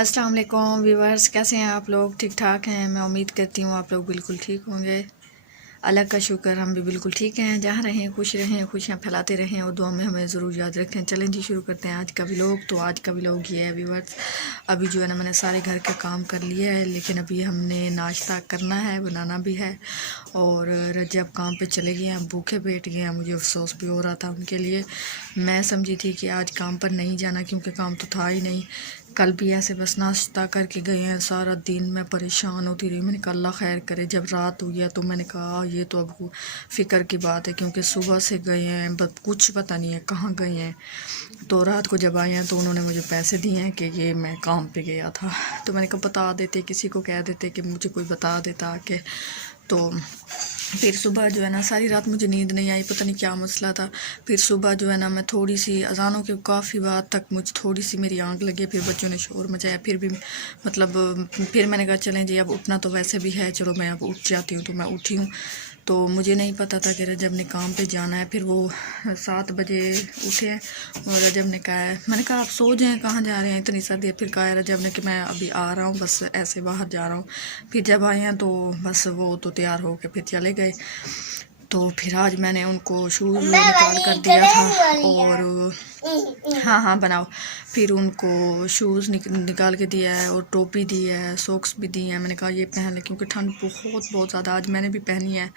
अस्सलाम वालेकुम व्यूवर्स, कैसे हैं आप लोग? ठीक ठाक हैं। मैं उम्मीद करती हूँ आप लोग बिल्कुल ठीक होंगे। अल्लाह का शुक्र, हम भी बिल्कुल ठीक हैं। जहाँ रहें खुश रहें, खुशियाँ फैलाते रहें और दुआ में हमें ज़रूर याद रखें। चलें जी, शुरू करते हैं आज का व्लॉग। तो आज का व्लॉग ये है व्यूवर्स, अभी जो है ना मैंने सारे घर का काम कर लिया है, लेकिन अभी हमने नाश्ता करना है, बनाना भी है। और रजब काम पे चले गए हैं, भूखे बैठ गए हैं। मुझे अफसोस भी हो रहा था उनके लिए। मैं समझी थी कि आज काम पर नहीं जाना, क्योंकि काम तो था ही नहीं। कल भी ऐसे बस नाश्ता करके गए हैं, सारा दिन मैं परेशान होती रही। मैंने कहा अल्लाह खैर करे। जब रात हुई है तो मैंने कहा ये तो अब फ़िक्र की बात है, क्योंकि सुबह से गए हैं, बस कुछ पता नहीं है कहाँ गए हैं। तो रात को जब आए हैं तो उन्होंने मुझे पैसे दिए हैं कि ये मैं काम पे गया था। तो मैंने कहा बता देते, किसी को कह देते कि मुझे कोई बता देता आके। तो फिर सुबह जो है ना, सारी रात मुझे नींद नहीं आई, पता नहीं क्या मसला था। फिर सुबह जो है ना, मैं थोड़ी सी अजानों के काफ़ी बाद तक मुझे थोड़ी सी मेरी आंख लगी। फिर बच्चों ने शोर मचाया, फिर भी मतलब फिर मैंने कहा चलें जी, अब उठना तो वैसे भी है, चलो मैं अब उठ जाती हूँ। तो मैं उठी हूँ। तो मुझे नहीं पता था कि रजब ने काम पे जाना है। फिर वो 7 बजे उठे हैं और रजब ने कहा है, मैंने कहा आप सो जाएं, कहाँ जा रहे हैं, इतनी सर्दी है। फिर कहा है रजब ने कि मैं अभी आ रहा हूँ, बस ऐसे बाहर जा रहा हूँ। फिर जब आए हैं तो बस वो तो तैयार हो के फिर चले गए। तो फिर आज मैंने उनको शूज़ निकाल कर दिया था और हाँ हाँ बनाओ। फिर उनको शूज़ निकाल के दिया है और टोपी दी है, सॉक्स भी दी है। मैंने कहा ये पहन ले, क्योंकि ठंड बहुत ज़्यादा आज मैंने भी पहनी है।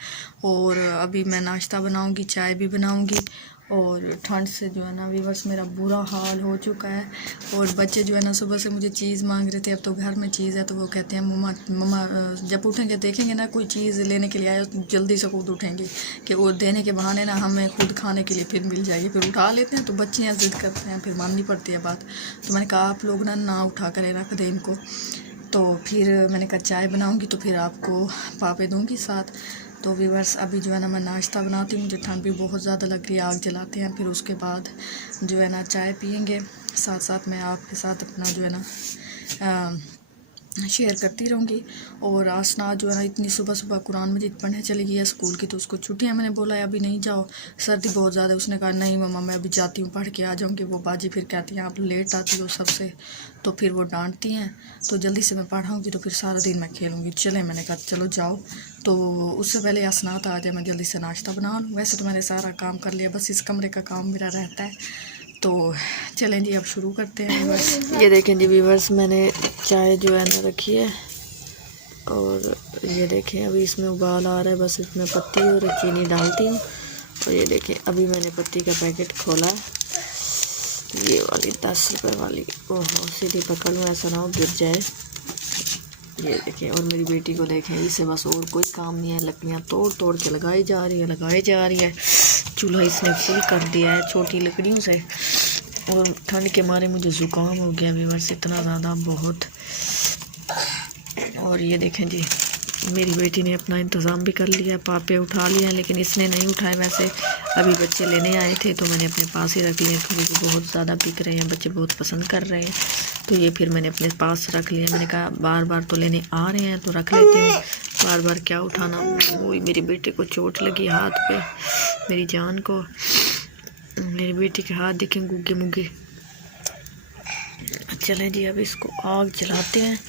और अभी मैं नाश्ता बनाऊंगी, चाय भी बनाऊंगी। और ठंड से जो है ना व्यूअर्स मेरा बुरा हाल हो चुका है। और बच्चे जो है ना सुबह से मुझे चीज़ मांग रहे थे। अब तो घर में चीज़ है तो वो कहते हैं मम्मा मम्मा, जब उठेंगे देखेंगे ना कोई चीज़ लेने के लिए आए तो जल्दी से खुद उठेंगे कि वो देने के बहाने ना हमें खुद खाने के लिए फिर मिल जाएगी। फिर उठा लेते हैं तो बच्चे यहाँ ज़िद करते हैं, फिर माननी पड़ती है बात। तो मैंने कहा आप लोग ना उठा कर रख दें इनको। तो फिर मैंने कहा चाय बनाऊंगी तो फिर आपको पापे दूंगी साथ। तो व्यूअर्स अभी जो है ना मैं नाश्ता बनाती हूँ, मुझे ठंड भी बहुत ज़्यादा लग रही है। आग जलाते हैं, फिर उसके बाद जो है ना चाय पियेंगे। साथ साथ मैं आपके साथ अपना जो है ना शेयर करती रहूँगी। और आसना जो है ना इतनी सुबह सुबह कुरान मजीद पढ़ने चली गई है स्कूल की, तो उसको छुट्टियाँ। मैंने बोला है अभी नहीं जाओ, सर्दी बहुत ज़्यादा है। उसने कहा नहीं मम्मा मैं अभी जाती हूँ, पढ़ के आ जाऊँगी। वो बाजी फिर कहती हैं आप लेट आती हो सबसे, तो फिर वो डांटती हैं। तो जल्दी से मैं पढ़ाऊँगी तो फिर सारा दिन मैं खेलूँगी। चले, मैंने कहा चलो जाओ। तो उससे पहले असनात आ जाए, मैं जल्दी से नाश्ता बना लूँ। वैसे तो मैंने सारा काम कर लिया, बस इस कमरे का काम मेरा रहता है। तो चलें जी अब शुरू करते हैं व्यूअर्स। ये देखें जी व्यूअर्स, मैंने चाय जो है ना रखी है और ये देखें अभी इसमें उबाल आ रहा है। बस इसमें पत्ती और चीनी डालती हूँ। और ये देखें अभी मैंने पत्ती का पैकेट खोला, ये वाली 10 रुपये वाली। ओहो सीधी पकड़ लो, ऐसा ना हो गिर जाए। ये देखें, और मेरी बेटी को देखें, इसे बस और कोई काम नहीं है, लकड़ियाँ तोड़ तोड़ के लगाई जा रही है। चूल्हा इसने फुल कर दिया है छोटी लकड़ियों से। और ठंड के मारे मुझे ज़ुकाम हो गया व्यूअर्स, इतना ज़्यादा बहुत। और ये देखें जी, मेरी बेटी ने अपना इंतज़ाम भी कर लिया, पापे उठा लिया, लेकिन इसने नहीं उठाए। वैसे अभी बच्चे लेने आए थे तो मैंने अपने पास ही रख लिए, क्योंकि बहुत ज़्यादा बिक रहे हैं, बच्चे बहुत पसंद कर रहे हैं। तो ये फिर मैंने अपने पास रख लिया। मैंने कहा बार बार तो लेने आ रहे हैं तो रख लेती हूँ, बार बार क्या उठाना। वही मेरी बेटे को चोट लगी हाथ पे, मेरी जान को। मेरी बेटी के हाथ दिखें गुग्गे मुग्गे। चलें जी अब इसको आग जलाते हैं।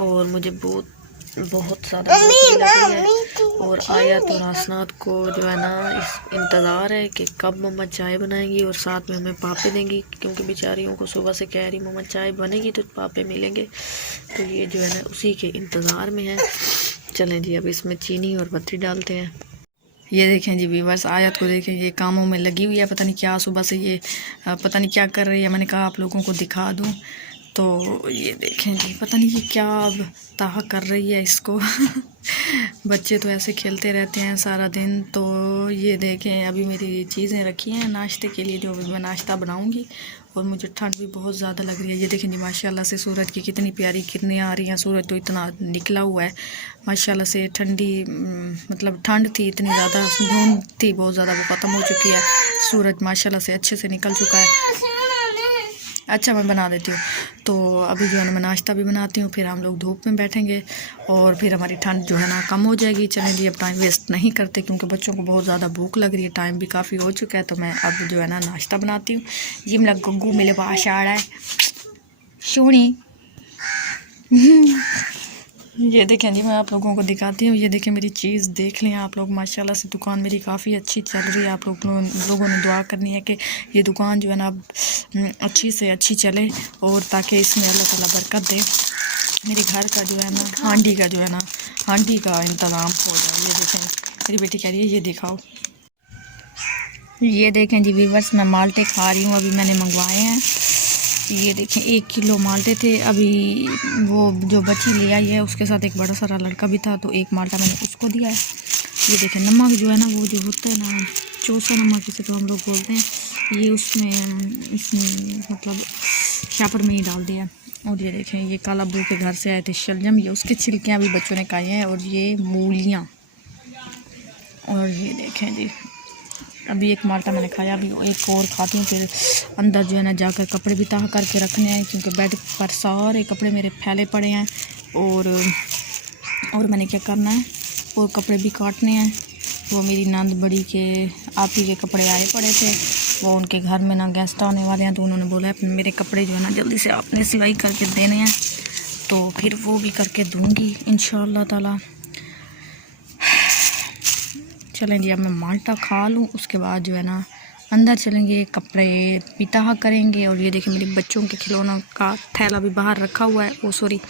और मुझे बहुत ज़्यादा भूख लग रही है। और आयत और हसनात को जो है ना इस इंतज़ार है कि कब मम्मा चाय बनाएंगी और साथ में हमें पापे देंगी, क्योंकि बेचारियों को सुबह से कह रही मम्मा चाय बनेगी तो पापे मिलेंगे। तो ये जो है ना उसी के इंतज़ार में है। चलें जी अब इसमें चीनी और पत्ती डालते हैं। ये देखें जी व्यूअर्स, आयत को देखें, ये कामों में लगी हुई है, पता नहीं क्या सुबह से ये पता नहीं क्या कर रही है। मैंने कहा आप लोगों को दिखा दूं। तो ये देखें जी, पता नहीं ये क्या अब ताह कर रही है इसको। बच्चे तो ऐसे खेलते रहते हैं सारा दिन। तो ये देखें अभी मेरी चीज़ें रखी हैं नाश्ते के लिए, जो मैं नाश्ता बनाऊंगी। और मुझे ठंड भी बहुत ज़्यादा लग रही है। ये देखें जी माशाल्लाह से सूरज की कितनी प्यारी किरणें आ रही हैं। सूरज तो इतना निकला हुआ है माशाल्लाह से। ठंडी मतलब ठंड थी इतनी ज़्यादा, धुंध थी बहुत ज़्यादा, वो ख़त्म हो चुकी है। सूरज माशाल्लाह से अच्छे से निकल चुका है। अच्छा मैं बना देती हूँ। तो अभी जो है ना मैं नाश्ता भी बनाती हूँ, फिर हम लोग धूप में बैठेंगे और फिर हमारी ठंड जो है ना कम हो जाएगी। चलें जी अब टाइम वेस्ट नहीं करते, क्योंकि बच्चों को बहुत ज़्यादा भूख लग रही है, टाइम भी काफ़ी हो चुका है। तो मैं अब जो है ना नाश्ता बनाती हूँ। जी मेरा गग्गू मेरे पास आ रहा है, सोनी ये देखें जी, मैं आप लोगों को दिखाती हूँ। ये देखें मेरी चीज़ देख लें आप लोग। माशाल्लाह से दुकान मेरी काफ़ी अच्छी चल रही है। आप लोगों ने दुआ करनी है कि ये दुकान जो है ना अच्छी से अच्छी चले, और ताकि इसमें अल्लाह ताला बरकत दे। मेरे घर का जो है ना हांडी का जो है ना हांडी का इंतज़ाम हो जाए। ये देखें मेरी बेटी कह रही है ये दिखाओ। ये देखें जी वीवर्स, मैं माल्टे खा रही हूँ। अभी मैंने मंगवाए हैं। ये देखें 1 किलो माल्टे थे। अभी वो जो बच्ची ले आई है उसके साथ एक बड़ा सारा लड़का भी था, तो एक माल्टा मैंने उसको दिया है। ये देखें नमक जो है ना, वो जो होता है ना चौसा नमक जिसे तो हम लोग बोलते हैं, ये इसमें मतलब शापर में ही डाल दिया। और ये देखें ये काला अब्बू के घर से आए थे शलजम, ये उसके छिलकियाँ भी बच्चों ने खाए हैं। और ये मूलियाँ, और ये देखें जी अभी एक माल्टा मैंने खाया, अभी एक और खाती हूँ। फिर अंदर जो है ना जाकर कपड़े भी तह करके रखने हैं, क्योंकि बेड पर सारे कपड़े मेरे फैले पड़े हैं। और मैंने क्या करना है, और कपड़े भी काटने हैं। वो मेरी नंद बड़ी के आप ही के कपड़े आए पड़े थे, वो उनके घर में ना गेस्ट आने वाले हैं, तो उन्होंने बोला है मेरे कपड़े जो है ना जल्दी से आपने सिलाई करके देने हैं। तो फिर वो भी करके दूँगी इंशाअल्लाह ताला। चलें जी, अब मैं माल्टा खा लूँ, उसके बाद जो है ना अंदर चलेंगे, कपड़े पिता करेंगे। और ये देखिए मेरे बच्चों के खिलौनों का थैला भी बाहर रखा हुआ है, सॉरी।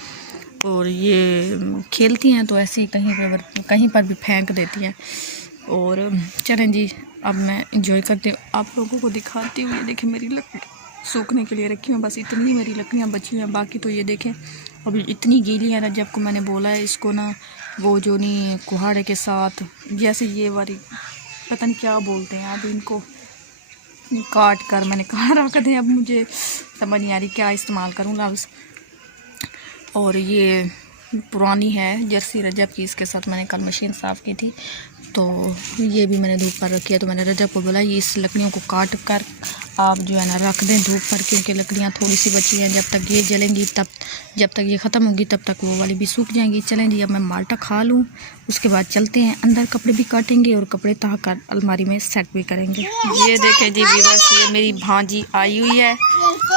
और ये खेलती हैं तो ऐसे ही कहीं पर भी फेंक देती हैं। और चलें जी, अब मैं इंजॉय करती हूँ, आप लोगों को दिखाती हूँ। ये देखें मेरी लकड़ी सूखने के लिए रखी हूँ, बस इतनी ही मेरी लकड़ियाँ बची हैं। बाकी तो ये देखें अभी इतनी गीली है ना, जब को मैंने बोला है इसको ना वो जो नहीं कुहाड़े के साथ, जैसे ये वाली पता नहीं क्या बोलते हैं अब इनको, काट कर मैंने कहा रख दें। अब मुझे समझ नहीं आ रही क्या इस्तेमाल करूँ लफ्ज़। और ये पुरानी है जर्सी रजब की, इसके साथ मैंने कल मशीन साफ़ की थी, तो ये भी मैंने धूप पर रखी है। तो मैंने रजब को बोला ये इस लकड़ियों को काट कर आप जो है ना रख दें धूप पर, क्योंकि लकड़ियाँ थोड़ी सी बची हैं। जब तक ये जलेंगी जब तक ये ख़त्म होगी तब तक वो वाली भी सूख जाएंगी। चलें जी, अब मैं माल्टा खा लूँ, उसके बाद चलते हैं अंदर, कपड़े भी काटेंगे और कपड़े तह कर अलमारी में सेट भी करेंगे। ये देखें जी व्यूअर्स, ये मेरी भांजी आई हुई है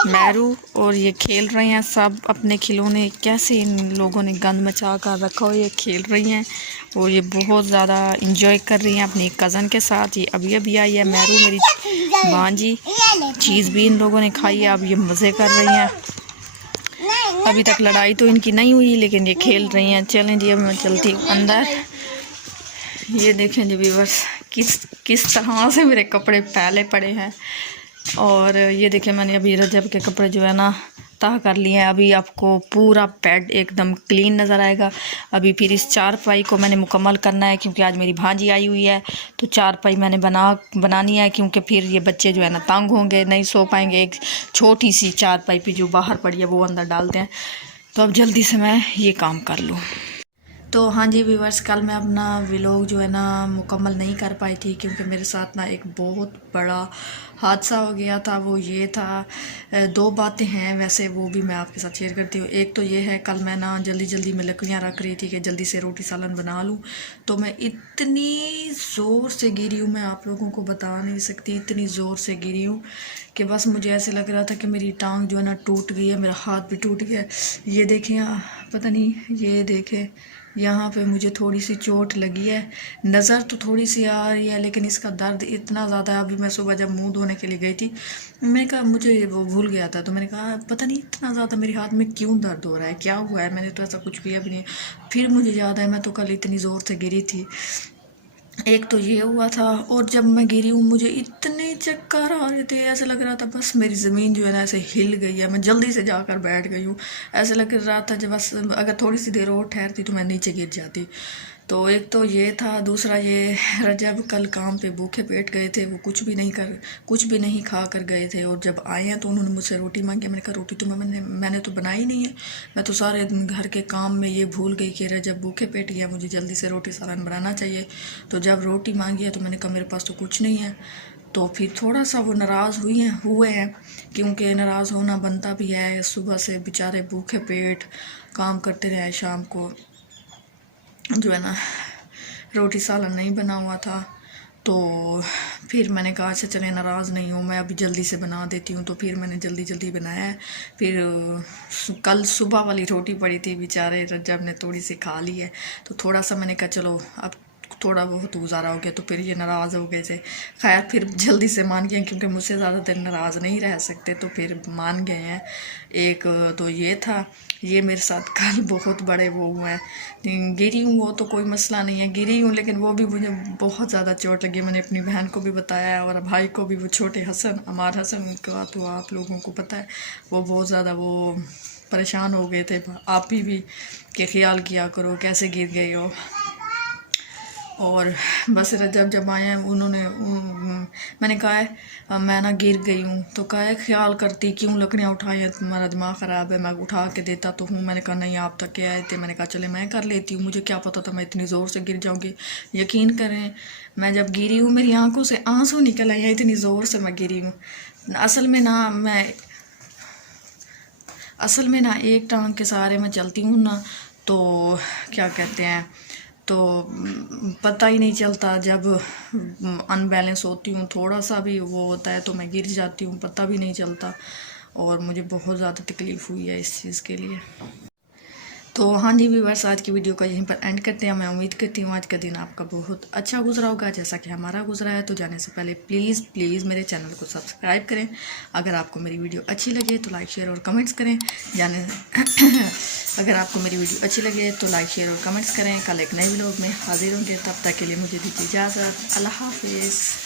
मैरू, और ये खेल रहे हैं सब अपने खिलौने। कैसे इन लोगों ने गंद मचा कर रखा हो, ये खेल रही हैं और ये बहुत ज़्यादा इंजॉय कर रही हैं अपनी कज़न के साथ। ये अभी आई है मैरू मेरी भांजी, चीज़ भी इन लोगों ने खाई है, अब ये मज़े कर रही हैं। अभी तक लड़ाई तो इनकी नहीं हुई, लेकिन ये खेल रही हैं। चलें जी, अब मैं चलती हूँ अंदर। ये देखें जी व्यूअर्स, किस तरह से मेरे कपड़े फैले पड़े हैं। और ये देखें मैंने अभी रजब के कपड़े जो है ना तह कर लिए हैं। अभी आपको पूरा बेड एकदम क्लीन नज़र आएगा। अभी फिर इस चारपाई को मैंने मुकम्मल करना है, क्योंकि आज मेरी भांजी आई हुई है, तो चारपाई मैंने बनानी है, क्योंकि फिर ये बच्चे जो है ना तंग होंगे, नहीं सो पाएंगे। एक छोटी सी चारपाई भी जो बाहर पड़ी है वो अंदर डालते हैं। तो अब जल्दी से मैं ये काम कर लूँ। तो हाँ जी व्यूअर्स, कल मैं अपना व्लॉग जो है ना मुकम्मल नहीं कर पाई थी, क्योंकि मेरे साथ ना एक बहुत बड़ा हादसा हो गया था। वो ये था, 2 बातें हैं वैसे, वो भी मैं आपके साथ शेयर करती हूँ। एक तो ये है, कल मैं ना जल्दी में लकड़ियाँ रख रही थी कि जल्दी से रोटी सालन बना लूँ, तो मैं इतनी ज़ोर से गिरी हूँ, मैं आप लोगों को बता नहीं सकती, इतनी ज़ोर से गिरी हूँ कि बस मुझे ऐसे लग रहा था कि मेरी टांग जो है ना टूट गई है, मेरा हाथ भी टूट गया है। ये देखें, पता नहीं, ये देखें यहाँ पे मुझे थोड़ी सी चोट लगी है, नज़र तो थोड़ी सी आ रही है, लेकिन इसका दर्द इतना ज़्यादा है। अभी मैं सुबह जब मुंह धोने के लिए गई थी, मैंने कहा मुझे वो भूल गया था, तो मैंने कहा पता नहीं इतना ज़्यादा मेरे हाथ में क्यों दर्द हो रहा है, क्या हुआ है, मैंने तो ऐसा कुछ किया भी नहीं। फिर मुझे याद है मैं तो कल इतनी ज़ोर से गिरी थी। एक तो ये हुआ था, और जब मैं गिरी हूँ मुझे इतने चक्कर आ रहे थे, ऐसे लग रहा था बस मेरी ज़मीन जो है ना ऐसे हिल गई है। मैं जल्दी से जाकर बैठ गई हूँ, ऐसे लग रहा था जब बस अगर थोड़ी सी देर और ठहरती तो मैं नीचे गिर जाती। तो एक तो ये था, दूसरा ये रजब कल काम पे भूखे पेट गए थे, वो कुछ भी नहीं खा कर गए थे, और जब आए हैं तो उन्होंने मुझसे रोटी मांगी। मैंने कहा रोटी तो मैंने तो बनाई नहीं है, मैं तो सारे दिन घर के काम में ये भूल गई कि रजब भूखे पेट गया, मुझे जल्दी से रोटी सालन बनाना चाहिए। तो जब रोटी मांगी है तो मैंने कहा मेरे पास तो कुछ नहीं है। तो फिर थोड़ा सा वो नाराज़ हुए हैं, क्योंकि नाराज़ होना बनता भी है, सुबह से बेचारे भूखे पेट काम करते रहे, शाम को जो है ना रोटी सालन नहीं बना हुआ था। तो फिर मैंने कहा अच्छा चले नाराज़ नहीं हूँ, मैं अभी जल्दी से बना देती हूँ। तो फिर मैंने जल्दी जल्दी बनाया है। फिर कल सुबह वाली रोटी पड़ी थी, बेचारे रज्जब ने थोड़ी सी खा ली है। तो थोड़ा सा मैंने कहा चलो अब थोड़ा बहुत गुजारा हो गया। तो फिर ये नाराज़ हो गए थे। खैर फिर जल्दी से मान गए, क्योंकि मुझसे ज़्यादा देर नाराज़ नहीं रह सकते, तो फिर मान गए हैं। एक तो ये था, ये मेरे साथ कल बहुत बड़े वो हुए हैं, गिरी हूँ, वो तो कोई मसला नहीं है, गिरी हूँ, लेकिन वो भी मुझे बहुत ज़्यादा चोट लगी। मैंने अपनी बहन को भी बताया और भाई को भी, वो छोटे हसन, अमार हसन का तो आप लोगों को पता है, वो बहुत ज़्यादा वो परेशान हो गए थे। आप भी कि ख्याल किया करो कैसे गिर गए हो। और बस जब आए हैं उन्होंने मैंने कहा है मैं ना गिर गई हूँ। तो कहा है ख्याल करती क्यों लकड़ियाँ उठाई हैं, तुम्हारा दिमाग ख़राब है, मैं उठा के देता तो हूँ। मैंने कहा नहीं आप तक के आए थे। मैंने कहा चले मैं कर लेती हूँ, मुझे क्या पता था मैं इतनी ज़ोर से गिर जाऊँगी। यकीन करें मैं जब गिरी हूँ मेरी आंखों से आंसू निकल आए हैं, इतनी ज़ोर से मैं गिरी हूँ। असल में ना एक टांग के सहारे मैं चलती हूँ ना, तो क्या कहते हैं, तो पता ही नहीं चलता। जब अनबैलेंस होती हूँ, थोड़ा सा भी वो होता है तो मैं गिर जाती हूँ, पता भी नहीं चलता। और मुझे बहुत ज़्यादा तकलीफ़ हुई है इस चीज़ के लिए। तो हाँ जी व्यूअर्स, आज की वीडियो का यहीं पर एंड करते हैं। मैं उम्मीद करती हूँ आज का दिन आपका बहुत अच्छा गुजरा होगा, जैसा कि हमारा गुजरा है। तो जाने से पहले प्लीज़ मेरे चैनल को सब्सक्राइब करें। अगर आपको मेरी वीडियो अच्छी लगे तो लाइक शेयर और कमेंट्स करें। अगर आपको मेरी वीडियो अच्छी लगे तो लाइक शेयर और कमेंट्स करें। कल एक नए व्लॉग में हाजिर होंगे, तब तक के लिए मुझे दीजिए इजाज़त। अल्लाह हाफिज़।